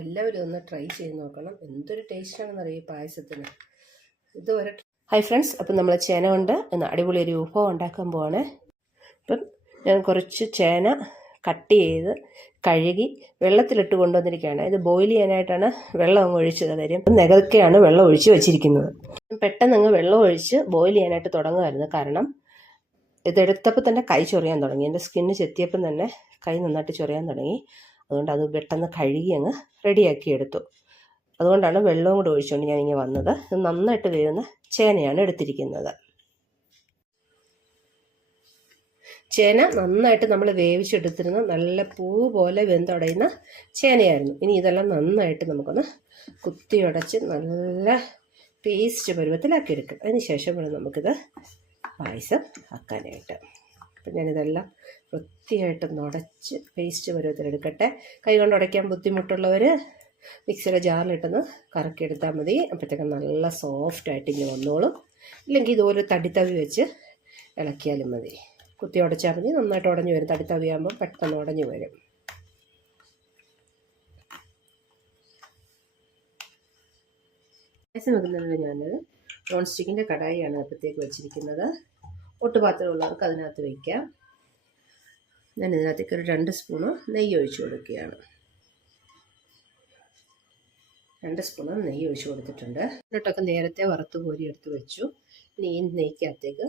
എല്ലാവരും ഒന്ന് ട്രൈ ചെയ്ത് നോക്കണം. എന്തൊരു ടേസ്റ്റാണെന്നറിയാം ഈ പായസത്തിന്. ഇതുവരെ ഹായ് ഫ്രണ്ട്സ്, അപ്പം നമ്മൾ ചേന കൊണ്ട് ഇന്ന് അടിപൊളി ഒരു വിഭവം ഉണ്ടാക്കാൻ പോവാണ്. അപ്പം ഞാൻ കുറച്ച് ചേന കട്ട് ചെയ്ത് കഴുകി വെള്ളത്തിലിട്ട് കൊണ്ടുവന്നിരിക്കുകയാണ്. ഇത് ബോയിൽ ചെയ്യാനായിട്ടാണ് വെള്ളം അങ്ങ് ഒഴിച്ചത്. കാര്യം നികക്കെയാണ് വെള്ളം ഒഴിച്ച് വെച്ചിരിക്കുന്നത്. പെട്ടെന്ന് അങ്ങ് വെള്ളം ഒഴിച്ച് ബോയിൽ ചെയ്യാനായിട്ട് തുടങ്ങുമായിരുന്നു. കാരണം ഇതെടുത്തപ്പോൾ തന്നെ കൈ ചൊറിയാൻ തുടങ്ങി. എൻ്റെ സ്കിന്ന് ചെത്തിയപ്പം തന്നെ കൈ നന്നായിട്ട് ചൊറിയാൻ തുടങ്ങി. അതുകൊണ്ട് അത് പെട്ടെന്ന് കഴുകി അങ്ങ് റെഡിയാക്കി എടുത്തു. അതുകൊണ്ടാണ് വെള്ളവും കൂടെ ഒഴിച്ചുകൊണ്ട് ഞാനിങ്ങനെ വന്നത്. ഇത് നന്നായിട്ട് വേവുന്ന ചേനയാണ് എടുത്തിരിക്കുന്നത്. ചേന നന്നായിട്ട് നമ്മൾ വേവിച്ചെടുത്തിരുന്ന നല്ല പൂ പോലെ വെന്തുടയുന്ന ചേനയായിരുന്നു. ഇനി ഇതെല്ലാം നന്നായിട്ട് നമുക്കൊന്ന് കുത്തിയുടച്ച് നല്ല പേസ്റ്റ് പരുവത്തിലാക്കി എടുക്കാം. അതിന് ശേഷം വേണം നമുക്കിത് പായസം ആക്കാനായിട്ട്. അപ്പം ഞാനിതെല്ലാം വൃത്തിയായിട്ട് ഉടച്ച് പേസ്റ്റ് പരുവത്തിലെടുക്കട്ടെ. കൈ കൊണ്ട് ഉടയ്ക്കാൻ ബുദ്ധിമുട്ടുള്ളവർ മിക്സിയുടെ ജാറിലിട്ടൊന്ന് കറക്കിയെടുത്താൽ മതി. അപ്പോഴത്തേക്കും നല്ല സോഫ്റ്റായിട്ട് ഇങ്ങനെ വന്നോളും. ഇല്ലെങ്കിൽ ഇതുപോലെ തടിത്തവി വെച്ച് ഇളക്കിയാലും മതി. കുത്തി ഉടച്ചാൽ മതി, നന്നായിട്ട് ഉടഞ്ഞു വരും. തടിത്തവിയാകുമ്പോൾ പെട്ടെന്ന് ഉടഞ്ഞു വരും. പായസം വെക്കുന്നതിന് ഞാൻ നോൺ സ്റ്റിക്കിൻ്റെ കടായിയാണ് അപ്പോഴത്തേക്ക് വെച്ചിരിക്കുന്നത്. ഒട്ടുപാത്രമുള്ളവർക്ക് അതിനകത്ത് വയ്ക്കാം. ഞാൻ ഇതിനകത്തേക്ക് ഒരു 2 സ്പൂണ് നെയ്യ് ഒഴിച്ചു കൊടുക്കുകയാണ്. 2 സ്പൂണ് നെയ്യ് ഒഴിച്ചു കൊടുത്തിട്ടുണ്ട്. എന്നിട്ടൊക്കെ നേരത്തെ വറുത്ത് കോരി എടുത്ത് വെച്ചു. ഇനി ഈ നെയ്ക്കകത്തേക്ക്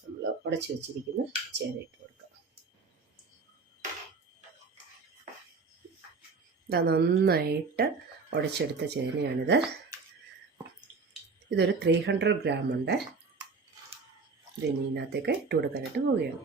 നമ്മൾ ഉടച്ച് വെച്ചിരിക്കുന്ന ചേന ഇട്ട് കൊടുക്കാം. ഇതാ നന്നായിട്ട് ഉടച്ചെടുത്ത ചേനയാണിത്. ഇതൊരു 300 ഗ്രാം ഉണ്ട്. ഇതിനി ഇതിനകത്തേക്ക് ഇട്ട് കൊടുക്കാനായിട്ട് പോവുകയാണ്.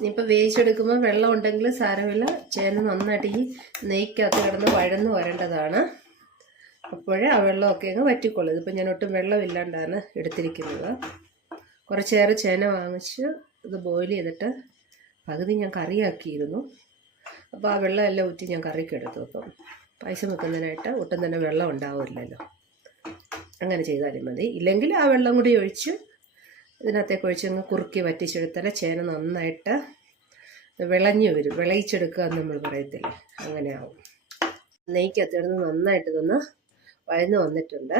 ഇനിയിപ്പോൾ വേവിച്ചെടുക്കുമ്പോൾ വെള്ളം ഉണ്ടെങ്കിൽ സാരമില്ല. ചേന നന്നായിട്ട് ഈ നെയ്ക്കകത്ത് കിടന്ന് വഴന്ന് വരേണ്ടതാണ്. അപ്പോഴേ ആ വെള്ളമൊക്കെ അങ്ങ് വറ്റിക്കൊള്ളും. ഇതിപ്പോൾ ഞാൻ ഒട്ടും വെള്ളമില്ലാണ്ടാണ് എടുത്തിരിക്കുന്നത്. കുറച്ചേറെ ചേന വാങ്ങിച്ച് ഇത് ബോയിൽ ചെയ്തിട്ട് പകുതി ഞാൻ കറിയാക്കിയിരുന്നു. അപ്പോൾ ആ വെള്ളം എല്ലാം ഊറ്റി ഞാൻ കറിക്ക് എടുത്തു. അപ്പം പായസം വെക്കുന്നതിനായിട്ട് ഒട്ടും തന്നെ വെള്ളം ഉണ്ടാവില്ലല്ലോ. അങ്ങനെ ചെയ്താലും മതി. ഇല്ലെങ്കിൽ ആ വെള്ളം കൂടി ഒഴിച്ച് ഇതിനകത്തേക്ക് ഒഴിച്ചങ്ങ് കുറുക്കി വറ്റിച്ചെടുത്താൽ ചേന നന്നായിട്ട് വിളഞ്ഞു വരും. വിളയിച്ചെടുക്കുക എന്ന് നമ്മൾ പറയത്തില്ലേ, അങ്ങനെ ആവും. നെയ്ക്കകത്ത് കിടന്ന് നന്നായിട്ട് ഇതൊന്ന് വഴന്ന് വന്നിട്ടുണ്ട്.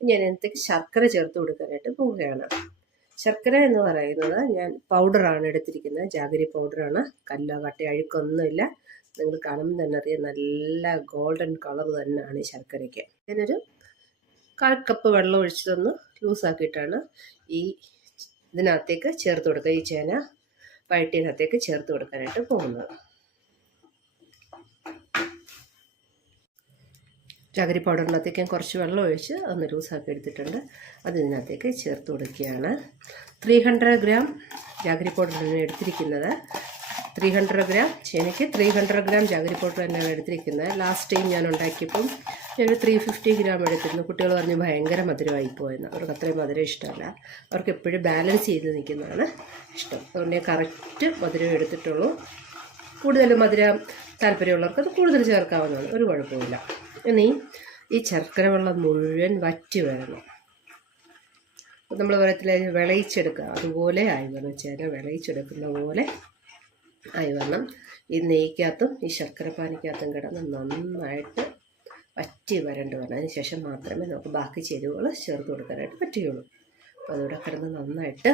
ഞാൻ ഇതിനകത്തേക്ക് ശർക്കര ചേർത്ത് കൊടുക്കാനായിട്ട് പോവുകയാണ്. ശർക്കര എന്ന് പറയുന്നത് ഞാൻ പൗഡറാണ് എടുത്തിരിക്കുന്നത്. ജാഗരി പൗഡറാണ്. കല്ലോ കട്ടി അഴുക്കൊന്നുമില്ല. നിങ്ങൾ കാണുമ്പോൾ തന്നെ അറിയാം, നല്ല ഗോൾഡൻ കളർ തന്നെയാണ് ഈ ശർക്കരയ്ക്ക്. ഇതിനൊരു 1/4 കപ്പ് വെള്ളം ഒഴിച്ചതൊന്ന് ലൂസാക്കിയിട്ടാണ് ഈ ഇതിനകത്തേക്ക് ചേർത്ത് കൊടുക്കുക. ഈ ചേന വഴറ്റിനകത്തേക്ക് ചേർത്ത് കൊടുക്കാനായിട്ട് പോകുന്നത്. ജാഗരി പൗഡറിനകത്തേക്ക് ഞാൻ കുറച്ച് വെള്ളം ഒഴിച്ച് ഒന്ന് ലൂസാക്കി എടുത്തിട്ടുണ്ട്. അത് ഇതിനകത്തേക്ക് ചേർത്ത് കൊടുക്കുകയാണ്. 300 ഗ്രാം ജാഗരി പൗഡറാണ് എടുത്തിരിക്കുന്നത്. 300 ഗ്രാം ചേനയ്ക്ക് 300 ഗ്രാം ജാഗരി പൗഡർ തന്നെയാണ് എടുത്തിരിക്കുന്നത്. ലാസ്റ്റ് ടൈം ഞാൻ ഉണ്ടാക്കിയപ്പം ഞാനൊരു 350 ഗ്രാം എടുത്തിരുന്നു. കുട്ടികൾ പറഞ്ഞ് ഭയങ്കര മധുരമായി പോയെന്ന്. അവർക്ക് അത്രയും മധുരം ഇഷ്ടമല്ല. അവർക്ക് എപ്പോഴും ബാലൻസ് ചെയ്ത് നിൽക്കുന്നതാണ് ഇഷ്ടം. അതുകൊണ്ട് ഞാൻ കറക്റ്റ് മധുരം എടുത്തിട്ടുള്ളൂ. കൂടുതൽ മധുരം താല്പര്യമുള്ളവർക്ക് അത് കൂടുതൽ ചേർക്കാവുന്നതാണ്, ഒരു കുഴപ്പമില്ല. ഇനി ഈ ശർക്കര വെള്ളം മുഴുവൻ വറ്റി വരണം. നമ്മൾ പറയത്തില്ലേ, വിളയിച്ചെടുക്കുക, അതുപോലെ ആയി വരണം. ചേന വിളയിച്ചെടുക്കുന്ന പോലെ ആയി വരണം. ഈ നെയ്ക്കകത്തും ഈ ശർക്കര പാനിക്കകത്തും കിടന്ന് നന്നായിട്ട് വറ്റി വരേണ്ടി വരണം. അതിന് ശേഷം മാത്രമേ നമുക്ക് ബാക്കി ചേരുവകൾ ചേർത്ത് കൊടുക്കാനായിട്ട് പറ്റുകയുള്ളൂ. അപ്പോൾ അതുകൂടെ കിടന്ന് നന്നായിട്ട്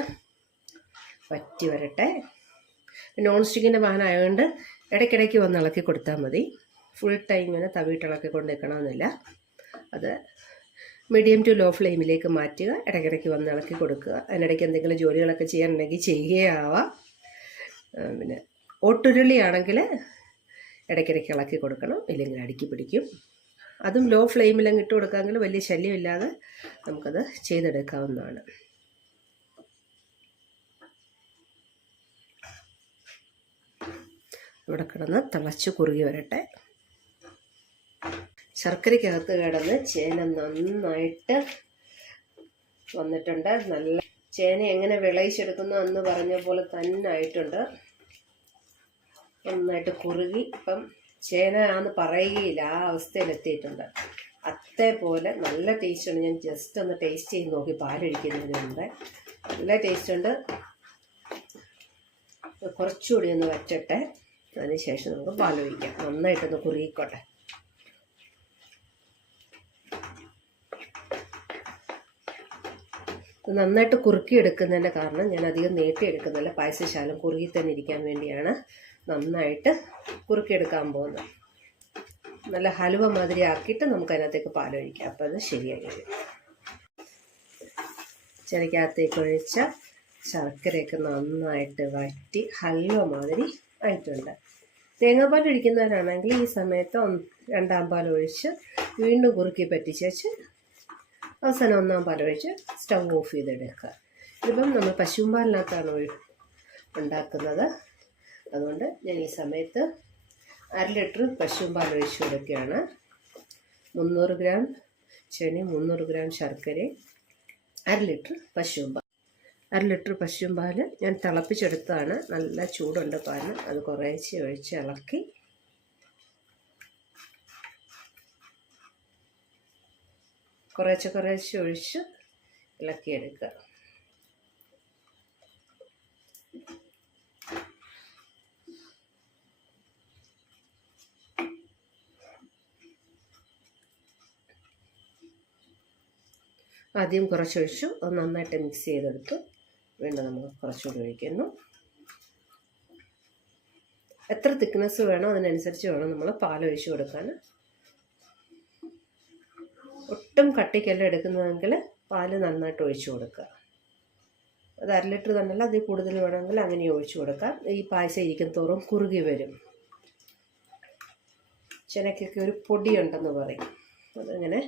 വറ്റി വരട്ടെ. നോൺ സ്റ്റിക്കിൻ്റെ പാനായതുകൊണ്ട് ഇടയ്ക്കിടയ്ക്ക് വന്ന് ഇളക്കി കൊടുത്താൽ മതി. ഫുൾ ടൈം ഇങ്ങനെ തവിയിട്ട് ഇളക്കി കൊണ്ട് നിൽക്കണമെന്നില്ല. അത് മീഡിയം ടു ലോ ഫ്ലെയിമിലേക്ക് മാറ്റുക. ഇടയ്ക്കിടയ്ക്ക് വന്ന് ഇളക്കി കൊടുക്കുക. അതിനിടയ്ക്ക് എന്തെങ്കിലും ജോലികളൊക്കെ ചെയ്യാനുണ്ടെങ്കിൽ ചെയ്യുകയാവാം. പിന്നെ ഓട്ടുരുളി ആണെങ്കിൽ ഇടയ്ക്കിടയ്ക്ക് ഇളക്കി കൊടുക്കണം, ഇല്ലെങ്കിൽ അടുക്കി പിടിക്കും. അതും ലോ ഫ്ലെയിമിലങ്ങ് ഇട്ട് കൊടുക്കാമെങ്കിൽ വലിയ ശല്യമില്ലാതെ നമുക്കത് ചെയ്തെടുക്കാവുന്നതാണ്. ഇവിടെ കിടന്ന് തിളച്ച് കുറുകി വരട്ടെ. ശർക്കരയ്ക്കകത്ത് കിടന്ന് ചേന നന്നായിട്ട് വന്നിട്ടുണ്ട്. നല്ല ചേന എങ്ങനെ വിളയിച്ചെടുക്കുന്നു എന്ന് പറഞ്ഞ പോലെ തന്നെ ആയിട്ടുണ്ട്. നന്നായിട്ട് കുറുകി ഇപ്പം ചേന ആന്ന് പറയുകയില്ല, ആ അവസ്ഥയിലെത്തിയിട്ടുണ്ട്. അതേപോലെ നല്ല ടേസ്റ്റുണ്ട്. ഞാൻ ജസ്റ്റ് ഒന്ന് ടേസ്റ്റ് ചെയ്ത് നോക്കി പാലൊഴിക്കുന്നതിന് മുമ്പ്. നല്ല ടേസ്റ്റ് ഉണ്ട്. കുറച്ചുകൂടി ഒന്ന് വറ്റട്ടെ, അതിന് ശേഷം നമുക്ക് പാലൊഴിക്കാം. നന്നായിട്ടൊന്ന് കുറുകിക്കോട്ടെ. നന്നായിട്ട് കുറുക്കിയെടുക്കുന്നതിൻ്റെ കാരണം ഞാൻ അധികം നീട്ടിയെടുക്കുന്നില്ല, പായസശാലം കുറുകി തന്നെ ഇരിക്കാൻ വേണ്ടിയാണ് നന്നായിട്ട് കുറുക്കിയെടുക്കാൻ പോകുന്നത്. നല്ല ഹലുവ മാതിരി ആക്കിയിട്ട് നമുക്ക് അതിനകത്തേക്ക് പാലൊഴിക്കാം. അപ്പോൾ അത് ശരിയായി വരും. ചിലക്കകത്തേക്ക് ഒഴിച്ച ശർക്കരയൊക്കെ നന്നായിട്ട് വറ്റി ഹൽവ മാതിരി ആയിട്ടുണ്ട്. തേങ്ങാപ്പാൽ ഒഴിക്കുന്നവരാണെങ്കിൽ ഈ സമയത്ത് 2ാം പാൽ ഒഴിച്ച് വീണ്ടും കുറുക്കി പറ്റിച്ച് വെച്ച് അവസാനം 1ാം പാൽ ഒഴിച്ച് സ്റ്റൗ ഓഫ് ചെയ്തെടുക്കുക. ഇതിപ്പം നമ്മൾ പശുവും പാലിനകത്താണ് ഉണ്ടാക്കുന്നത്. അതുകൊണ്ട് ഞാൻ ഈ സമയത്ത് 1/2 ലിറ്റർ പശുവും പാൽ ഒഴിച്ച് കൊടുക്കുകയാണ്. 300 ഗ്രാം ചേനയും 300 ഗ്രാം ശർക്കരയും 1/2 ലിറ്റർ പശുവും പാൽ. 1/2 ലിറ്റർ പശുവും പാൽ ഞാൻ തിളപ്പിച്ചെടുത്തതാണ്. നല്ല ചൂടുണ്ട് പാല്. അത് കുറേശ്ശെ ഒഴിച്ച് ഇളക്കി കുറേശ്ശെ ഒഴിച്ച് ഇളക്കിയെടുക്കുക. ആദ്യം കുറച്ചൊഴിച്ചു, അത് നന്നായിട്ട് മിക്സ് ചെയ്തെടുത്തു. വീണ്ടും നമ്മൾ കുറച്ചുകൂടി ഒഴിക്കുന്നു. എത്ര തിക്നെസ് വേണോ അതിനനുസരിച്ച് വേണം നമ്മൾ പാലൊഴിച്ച് കൊടുക്കാൻ. ഒട്ടും കട്ടിക്കല്ല എടുക്കുന്നതെങ്കിൽ പാല് നന്നായിട്ട് ഒഴിച്ചു കൊടുക്കുക. അത് 1/2 ലിറ്റർ തന്നെയല്ല, അതിൽ കൂടുതൽ വേണമെങ്കിൽ അങ്ങനെ ഒഴിച്ചു കൊടുക്കാം. ഈ പായസം ഇരിക്കും തോറും കുറുകി വരും. ചെനക്കൊക്കെ ഒരു പൊടിയുണ്ടെന്ന് പറയും, അതങ്ങനെ.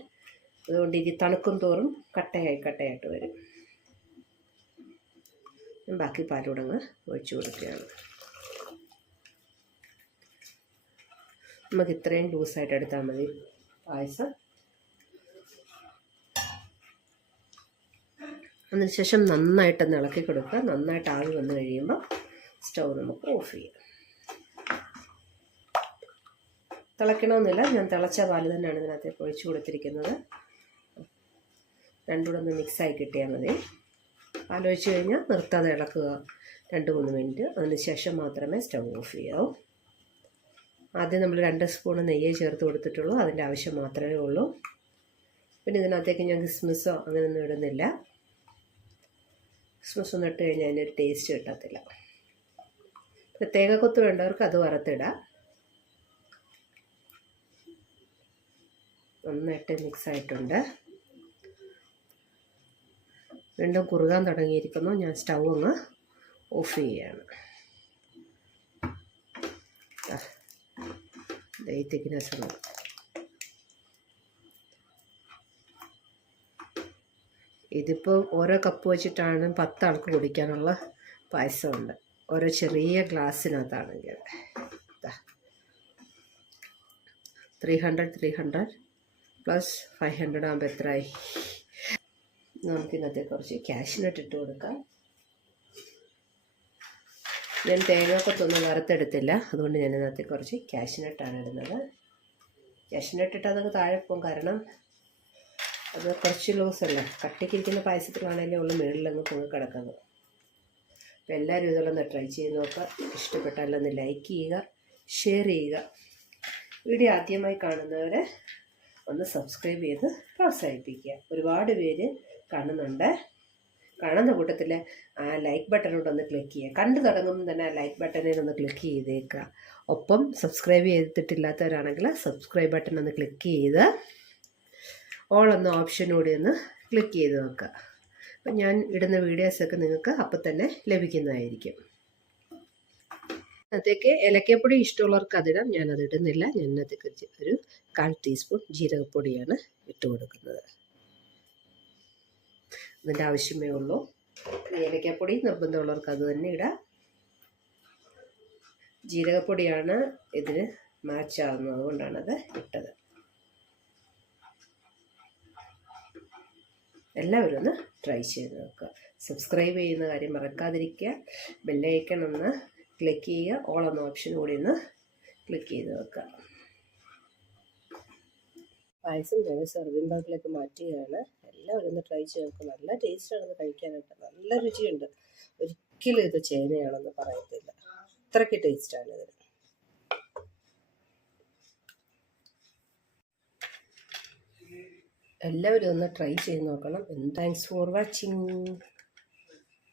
അതുകൊണ്ട് ഇത് തണുക്കും തോറും കട്ടയായിട്ട് വരും. ബാക്കി പാലൂടങ്ങ് ഒഴിച്ചു കൊടുക്കുകയാണ്. നമുക്ക് ഇത്രയും ലൂസായിട്ട് എടുത്താൽ മതി പായസം. അതിനുശേഷം നന്നായിട്ടൊന്ന് ഇളക്കി കൊടുക്കുക. നന്നായിട്ട് ആവി വന്നു കഴിയുമ്പോൾ സ്റ്റൗ നമുക്ക് ഓഫ് ചെയ്യാം. തിളയ്ക്കണമെന്നില്ല, ഞാൻ തിളച്ച പാല് തന്നെയാണ് ഇതിനകത്തേക്ക് ഒഴിച്ചു കൊടുത്തിരിക്കുന്നത്. രണ്ടുകൂടെ ഒന്ന് മിക്സായി കിട്ടിയാൽ മതി. പാലൊഴിച്ച് കഴിഞ്ഞാൽ നിർത്താതെ ഇളക്കുക 2-3 മിനിറ്റ്. അതിന് ശേഷം മാത്രമേ സ്റ്റൗ ഓഫ് ചെയ്യാവൂ. ആദ്യം നമ്മൾ 2 സ്പൂൺ നെയ്യേ ചേർത്ത് കൊടുത്തിട്ടുള്ളൂ, അതിൻ്റെ ആവശ്യം മാത്രമേ ഉള്ളൂ. പിന്നെ ഇതിനകത്തേക്ക് ഞാൻ കിസ്മിസോ അങ്ങനെയൊന്നും ഇടുന്നില്ല. കിസ്മിസ് ഒന്നും ഇട്ട് കഴിഞ്ഞാൽ അതിൻ്റെ ഒരു ടേസ്റ്റ് കിട്ടത്തില്ല. തേങ്ങക്കൊത്ത് വേണ്ടവർക്ക് അത് വറുത്തിടാം. നന്നായിട്ട് മിക്സായിട്ടുണ്ട്. വീണ്ടും കുറുകാൻ തുടങ്ങിയിരിക്കുന്നു. ഞാൻ സ്റ്റൗ അങ്ങ് ഓഫ് ചെയ്യുകയാണ്. ഈ തിക്നെസ് ഉണ്ട്. ഇതിപ്പോൾ ഓരോ കപ്പ് വെച്ചിട്ടാണ് 10 ആൾക്ക് കുടിക്കാനുള്ള പായസമുണ്ട്. ഓരോ ചെറിയ ഗ്ലാസ്സിനകത്താണെങ്കിൽ 300 പ്ലസ് 500 ആകുമ്പോൾ എത്രയായി? നമുക്കിന്നത്തെ കുറച്ച് കാഷ്നട്ട് ഇട്ട് കൊടുക്കാം. ഞാൻ തേങ്ങാക്കൊത്തൊന്നും വറുത്തെടുത്തില്ല, അതുകൊണ്ട് ഞാൻ ഇതിനകത്ത് കുറച്ച് കാഷ്നട്ടാണ് ഇടുന്നത്. കാഷ്നട്ട് ഇട്ടാൽ അതൊക്കെ താഴെ പോകും, കാരണം അത് കുറച്ച് ലൂസല്ല. കട്ടിക്കിരിക്കുന്ന പായസത്തിലാണെങ്കിലും ഉള്ള മുകളിലങ്ങ് പൊങ്ങി കിടക്കുന്നത്. അപ്പോൾ എല്ലാവരും ഇതുള്ളൊന്ന് ട്രൈ ചെയ്ത് നോക്കുക. ഇഷ്ടപ്പെട്ടാലൊന്ന് ലൈക്ക് ചെയ്യുക, ഷെയർ ചെയ്യുക. വീഡിയോ ആദ്യമായി കാണുന്നവരെ ഒന്ന് സബ്സ്ക്രൈബ് ചെയ്ത് പ്രോത്സാഹിപ്പിക്കുക. ഒരുപാട് പേര് കാണുന്നുണ്ട്. കാണുന്ന കൂട്ടത്തിൽ ആ ലൈക്ക് ബട്ടണോടൊന്ന് ക്ലിക്ക് ചെയ്യുക. കണ്ടു തുടങ്ങുമ്പോൾ തന്നെ ആ ലൈക്ക് ബട്ടണിൽ ഒന്ന് ക്ലിക്ക് ചെയ്തേക്കുക. ഒപ്പം സബ്സ്ക്രൈബ് ചെയ്തിട്ടില്ലാത്തവരാണെങ്കിൽ സബ്സ്ക്രൈബ് ബട്ടൺ ഒന്ന് ക്ലിക്ക് ചെയ്ത് ഓൾ എന്ന ഓപ്ഷൻ കൂടി ഒന്ന് ക്ലിക്ക് ചെയ്ത് നോക്കുക. അപ്പം ഞാൻ ഇടുന്ന വീഡിയോസൊക്കെ നിങ്ങൾക്ക് അപ്പം തന്നെ ലഭിക്കുന്നതായിരിക്കും. അതിലേക്ക് ഏലക്കപ്പൊടി ഇഷ്ടമുള്ളവർക്ക് അതിടാം, ഞാനത് ഇടുന്നില്ല. ഞാൻ അതിലേക്ക് ഒരു 1/4 ടീസ്പൂൺ ജീരകപ്പൊടിയാണ് ഇട്ട് കൊടുക്കുന്നത്. അതിൻ്റെ ആവശ്യമേ ഉള്ളൂ. ഏലക്കപ്പൊടി നിർബന്ധമുള്ളവർക്ക് അത് തന്നെ ഇടാം. ജീരകപ്പൊടിയാണ് ഇതിന് മാച്ച് ആവുന്നത്, കൊണ്ടാണത് ഇട്ടത്. എല്ലാവരും ഒന്ന് ട്രൈ ചെയ്ത് നോക്കുക. സബ്സ്ക്രൈബ് ചെയ്യുന്ന കാര്യം മറക്കാതിരിക്കുക. ബെല്ലൈക്കൺ ഒന്ന് ക്ലിക്ക് ചെയ്യുക. ഓൾ എന്ന ഓപ്ഷൻ കൂടി ഒന്ന് ക്ലിക്ക് ചെയ്ത് വെക്കുക. പായസം ഞാൻ സെർവിങ് ബാഗിലേക്ക് മാറ്റുകയാണ്. എല്ലാവരും ഒന്ന് ട്രൈ ചെയ്ത് നോക്കുക. നല്ല ടേസ്റ്റാണ് കഴിക്കാനായിട്ട്, നല്ല രുചിയുണ്ട്. ഒരിക്കലും ഇത് ചേനയാണെന്ന് പറയത്തില്ല, അത്രയ്ക്ക് ടേസ്റ്റാണ് ഇതിന്. എല്ലാവരും ഒന്ന് ട്രൈ ചെയ്ത് നോക്കണം. Thanks for watching.